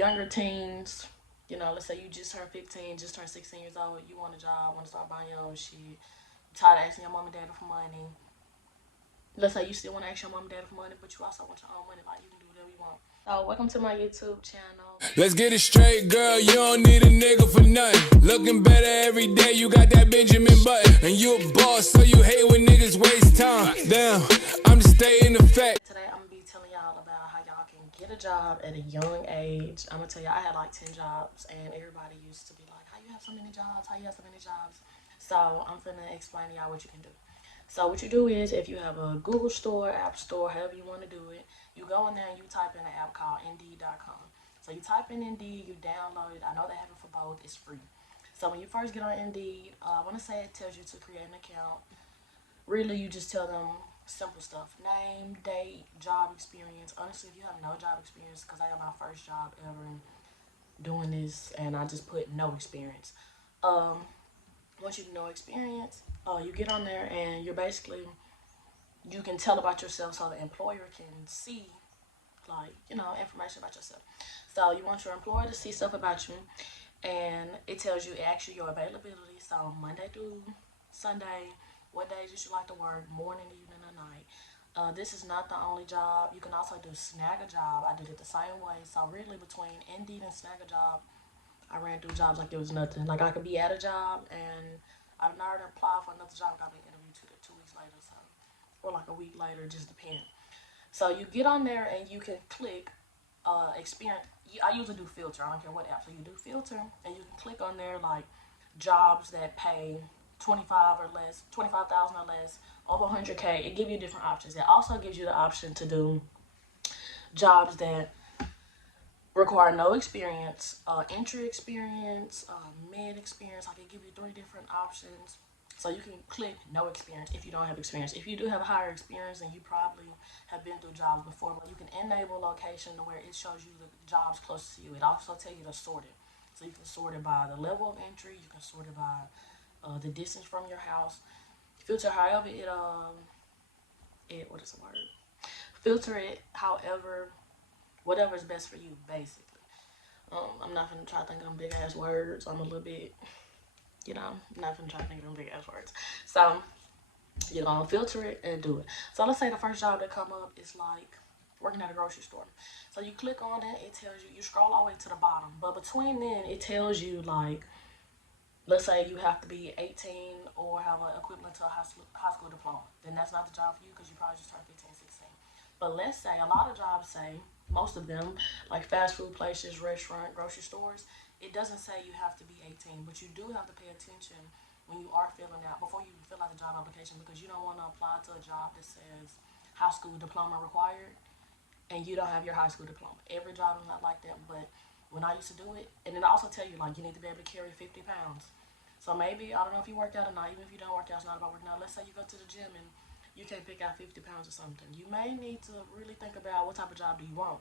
younger teens, you know, let's say you just turned 15, just turned 16 years old, you want a job, want to start buying your own shit, tired of asking your mom and dad for money. Let's say you still want to ask your mom and dad for money, but you also want your own money, like you can do whatever you want. So welcome to my YouTube channel. Let's get it straight, girl. You don't need a nigga for nothing. Looking better every day. You got that Benjamin Button, and you a boss, so you hate when niggas waste time. Damn, I'm just stating the fact. Today I'm gonna be telling y'all about how y'all can get a job at a young age. I'm gonna tell y'all I had like 10 jobs, and everybody used to be like, "How you have so many jobs? How you have so many jobs?" So I'm finna explain to y'all what you can do. So what you do is, if you have a Google store, App Store, however you want to do it, you go in there and you type in an app called Indeed.com. So you type in Indeed, you download it. I know they have it for both. It's free. So when you first get on Indeed, I want to say it tells you to create an account. Really, you just tell them simple stuff: name, date, job experience. Honestly, if you have no job experience, because I got my first job ever doing this, and I just put no experience. Once you know experience, you get on there and you're basically, you can tell about yourself so the employer can see, like, you know, information about yourself. So you want your employer to see stuff about you, and it tells you actually your availability. So Monday through Sunday, what days you should like to work, morning, evening, or night. This is not the only job. You can also do SnagAjob. I did it the same way. So really, between Indeed and SnagAjob, I ran through jobs like it was nothing. Like I could be at a job and I've already applied for another job, got an interview 2 weeks later, so, or like a week later, just depends. So you get on there and you can click experience. I usually do filter. I don't care what app. So you do filter and you can click on there like jobs that pay 25 or less, 25,000 or less, over 100K. It gives you different options. It also gives you the option to do jobs that require no experience, entry experience, mid experience. I can give you 3 different options. So you can click no experience if you don't have experience. If you do have higher experience, and you probably have been through jobs before, but you can enable location to where it shows you the jobs close to you. It also tells you to sort it. So you can sort it by the level of entry. You can sort it by the distance from your house. Filter however what is the word? Filter it however, whatever is best for you, basically. I'm not gonna try to think of them big ass words. I'm a little bit, you know, I'm not gonna try to think of them big ass words. So you're gonna filter it and do it. So let's say the first job that come up is like working at a grocery store. So you click on it, it tells you, you scroll all the way to the bottom, but between then it tells you like, let's say you have to be 18 or have an equivalent to a high school diploma. Then that's not the job for you because you probably just turned 15, 16. But let's say a lot of jobs say, most of them, like fast food places, restaurant, grocery stores, it doesn't say you have to be 18, but you do have to pay attention when you are filling out, before you fill out the job application, because you don't want to apply to a job that says high school diploma required and you don't have your high school diploma. Every job is not like that, but when I used to do it, and it also tell you like you need to be able to carry 50 pounds. So maybe, I don't know if you work out or not, even if you don't work out, it's not about working out. Let's say you go to the gym and you can't pick out 50 pounds or something. You may need to really think about what type of job do you want.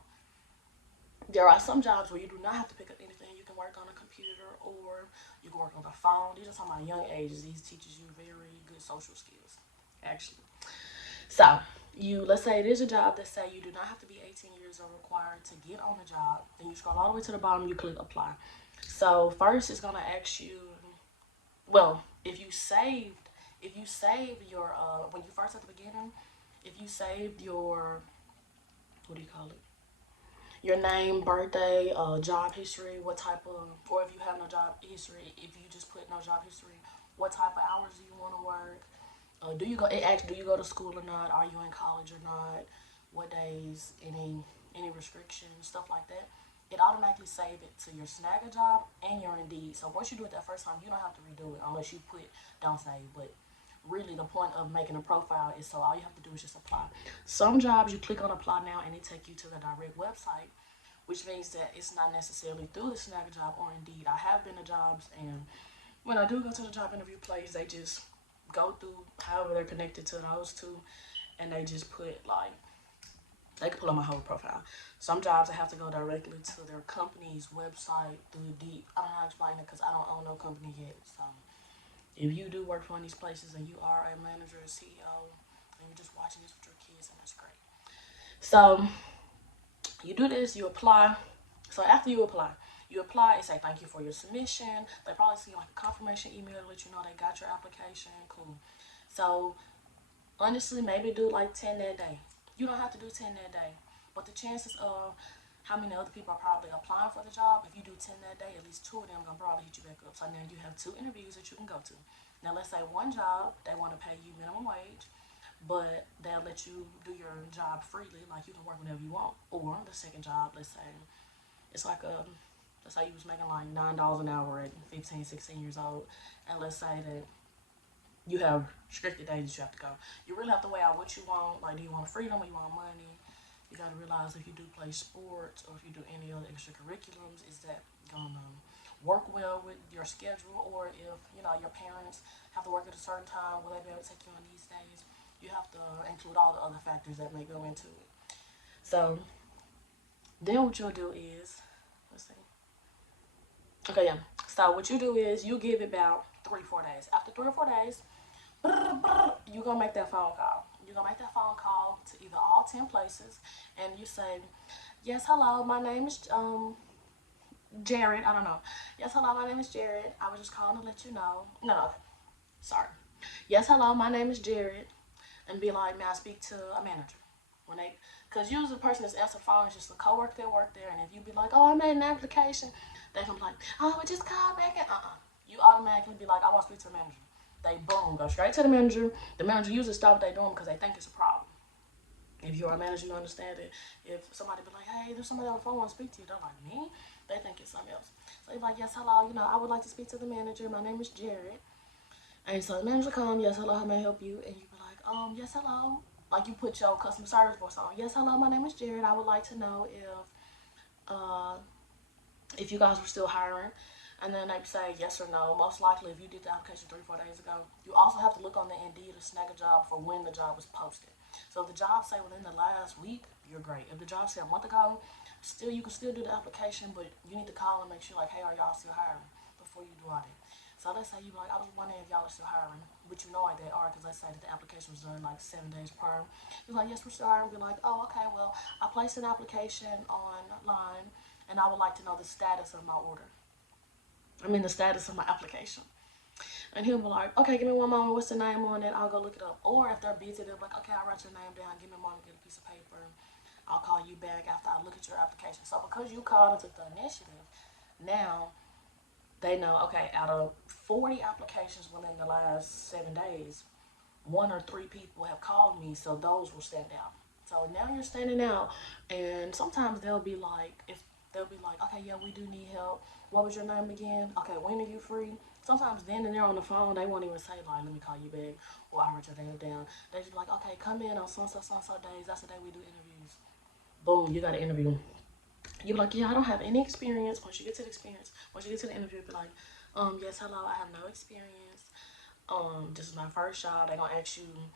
There are some jobs where you do not have to pick up anything. You can work on a computer or you can work on the phone. These are talking about young ages. These teaches you very good social skills, actually. So let's say it is a job that say you do not have to be 18 years old required to get on the job. Then you scroll all the way to the bottom, you click apply. So first it's gonna ask you, well, if you saved your when you first at the beginning, if you saved your, what do you call it, your name, birthday, job history, what type of, or if you have no job history, if you just put no job history, what type of hours do you want to work? Do you go? It asks, do you go to school or not? Are you in college or not? What days? Any restrictions? Stuff like that. It automatically save it to your SnagAjob and your Indeed. So once you do it that first time, you don't have to redo it unless you put don't save. But really, the point of making a profile is so all you have to do is just apply. Some jobs you click on apply now and it take you to the direct website, which means that it's not necessarily through the SnagAjob or Indeed. I have been to jobs, and when I do go to the job interview place, they just go through however they're connected to those two, and they just put like, they can pull on my whole profile. Some jobs I have to go directly to their company's website through Deep. I don't know how to explain it because I don't own no company yet. So if you do work for one of these places and you are a manager, a CEO, and you're just watching this with your kids, and that's great. So you do this, you apply, So after you apply, it say thank you for your submission. They probably see like a confirmation email to let you know they got your application. Cool. So honestly, maybe do like 10 that day. You don't have to do 10 that day, but the chances of how many other people are probably applying for the job, if you do 10 that day, at least 2 of them gonna probably hit you back up. So now you have 2 interviews that you can go to. Now let's say one job, they want to pay you minimum wage, but they'll let you do your job freely, like you can work whenever you want. Or the second job, let's say it's like let's say you was making like $9 an hour at 15, 16 years old, and let's say that you have restricted days that you have to go. You really have to weigh out what you want. Like, do you want freedom or you want money? You got to realize if you do play sports or if you do any other extracurriculums, is that gonna work well with your schedule? Or if your parents have to work at a certain time, will they be able to take you on these days? You have to include all the other factors that may go into it. So then what you'll do is, let's see. Okay, yeah. So what you do is you give it about 3-4 days. After 3 or 4 days, you're gonna make that phone call. You're gonna make that phone call to either all 10 places, and you say, "Yes, hello, my name is Jared." I don't know. "Yes, hello, my name is Jared. I was just calling to let you know." No, sorry. "Yes, hello, my name is Jared," and be like, "May I speak to a manager?" When they, because usually the person that's answering the phone is just a coworker that work there, and if you be like, "Oh, I made an application," they can be like, "Oh, we just call back," and you automatically be like, "I want to speak to a manager." They boom, go straight to the manager. The manager usually stop what they doing because they think it's a problem. If you're a manager, you understand it. If somebody be like, "Hey, there's somebody on the phone want to speak to you," they're like, "Me?" They think it's something else. So you're like, "Yes, hello, I would like to speak to the manager. My name is Jared." And so the manager come, "Yes, hello, how may I help you?" And you be like, "Yes, hello." Like you put your customer service voice on. "Yes, hello, my name is Jared. I would like to know uh if you guys were still hiring." And then they say yes or no. Most likely, if you did the application 3-4 days ago, you also have to look on the Indeed or SnagAjob for when the job was posted. So if the job say within the last week, you're great. If the job say a month ago, still you can still do the application, but you need to call and make sure like, "Hey, are y'all still hiring?" before you do all that. So let's say you like, "I was wondering if y'all are still hiring," but you know like they are because let's say that the application was done like 7 days prior. You're like, "Yes, we're still hiring." Be like, "Oh, okay. Well, I placed an application online, and I would like to know the status of my order. The status of my application." And he'll be like, "Okay, give me one moment. What's the name on it? I'll go look it up." Or if they're busy, they'll be like, "Okay, I'll write your name down. Give me a moment, get a piece of paper. I'll call you back after I look at your application." So because you called and took the initiative, now they know, okay, out of 40 applications within the last 7 days, 1 or 3 people have called me, so those will stand out. So now you're standing out, and sometimes they'll be like, "Okay, yeah, we do need help. What was your name again? Okay, when are you free?" Sometimes then and they're on the phone, they won't even say like, "Let me call you back," or "I write your name down." They just be like, "Okay, come in on so days. That's the day we do interviews." Boom, you got an interview. You be like, "Yeah, I don't have any experience." Once you get to the experience, once you get to the interview, be like, "Yes, hello, I have no experience. This is my first job." They gonna ask you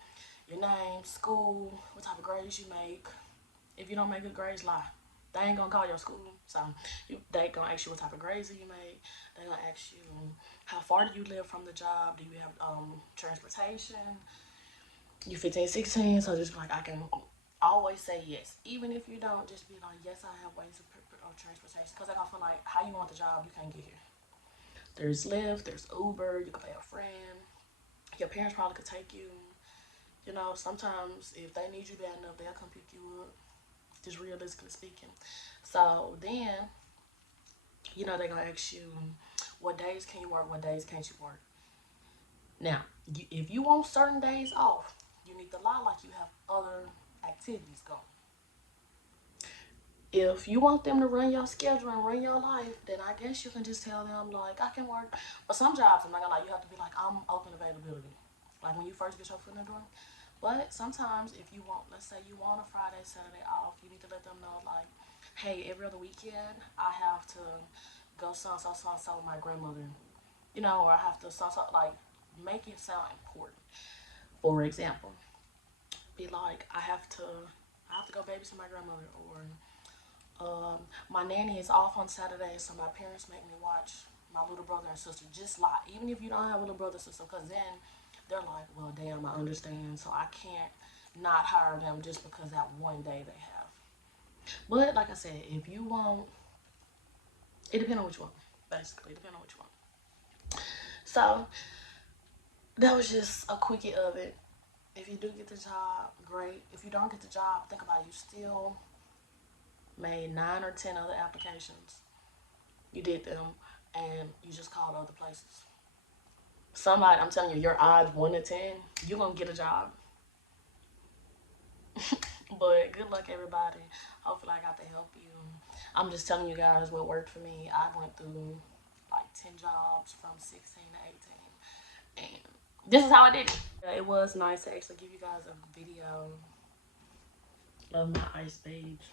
your name, school, what type of grades you make. If you don't make good grades, lie. They ain't gonna call your school. So they gonna ask you what type of grades do you make. They gonna ask you how far do you live from the job. Do you have transportation? You 15, 16, so just like I can always say yes. Even if you don't, just be like, "Yes, I have ways of transportation." Because they're gonna feel like how you want the job, you can't get here. There's Lyft, there's Uber, you can pay a friend. Your parents probably could take you. Sometimes if they need you bad enough, they'll come pick you up, just realistically speaking. So then, they're gonna ask you what days can you work, what days can't you work. Now, if you want certain days off, you need to lie like you have other activities going. If you want them to run your schedule and run your life, then I guess you can just tell them like, "I can work." But some jobs, I'm not gonna lie, you have to be like, "I'm open availability," like when you first get your foot in the door. But sometimes if you want, let's say you want a Friday, Saturday off, you need to let them know like, "Hey, every other weekend I have to go so with my grandmother, or I have to like make it sound important." For example, be like, I have to go babysit my grandmother, or my nanny is off on Saturday, so my parents make me watch my little brother and sister. Just lie, even if you don't have a little brother or sister, because then they're like, "Well, damn, I understand, so I can't not hire them just because that one day they have." But like I said, if you want It depends on which one, basically. Depending on which one. So that was just a quickie of it. If you do get the job, great. If you don't get the job, think about it. You still made 9 or 10 other applications. You did them, and you just called other places. Somebody, I'm telling you, your odds 1 to 10, you're gonna get a job. But good luck, everybody. Hopefully, I got to help you. I'm just telling you guys what worked for me. I went through like 10 jobs from 16 to 18, and this is how I did it. It was nice to actually give you guys a video of my ice babes.